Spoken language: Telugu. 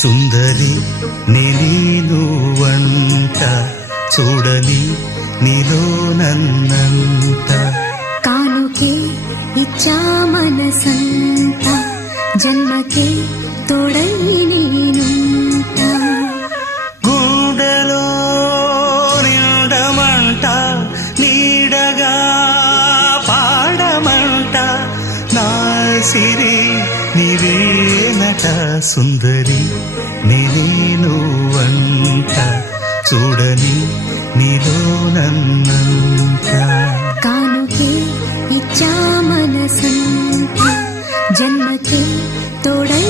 సుందరి నీనువంట చూడని నీలో నన్నంత కానుకే ఇచ్చా మనసంత జన్మకే తోడై నేనుంట గుండెలో నిండమంట నీడగా పాడమంట నా సిరి నీవేనట సుందరి నేనువంట చూడని నీలో నన్నంత కానుకే ఇచ్చా మనసంత జన్మకే తోడై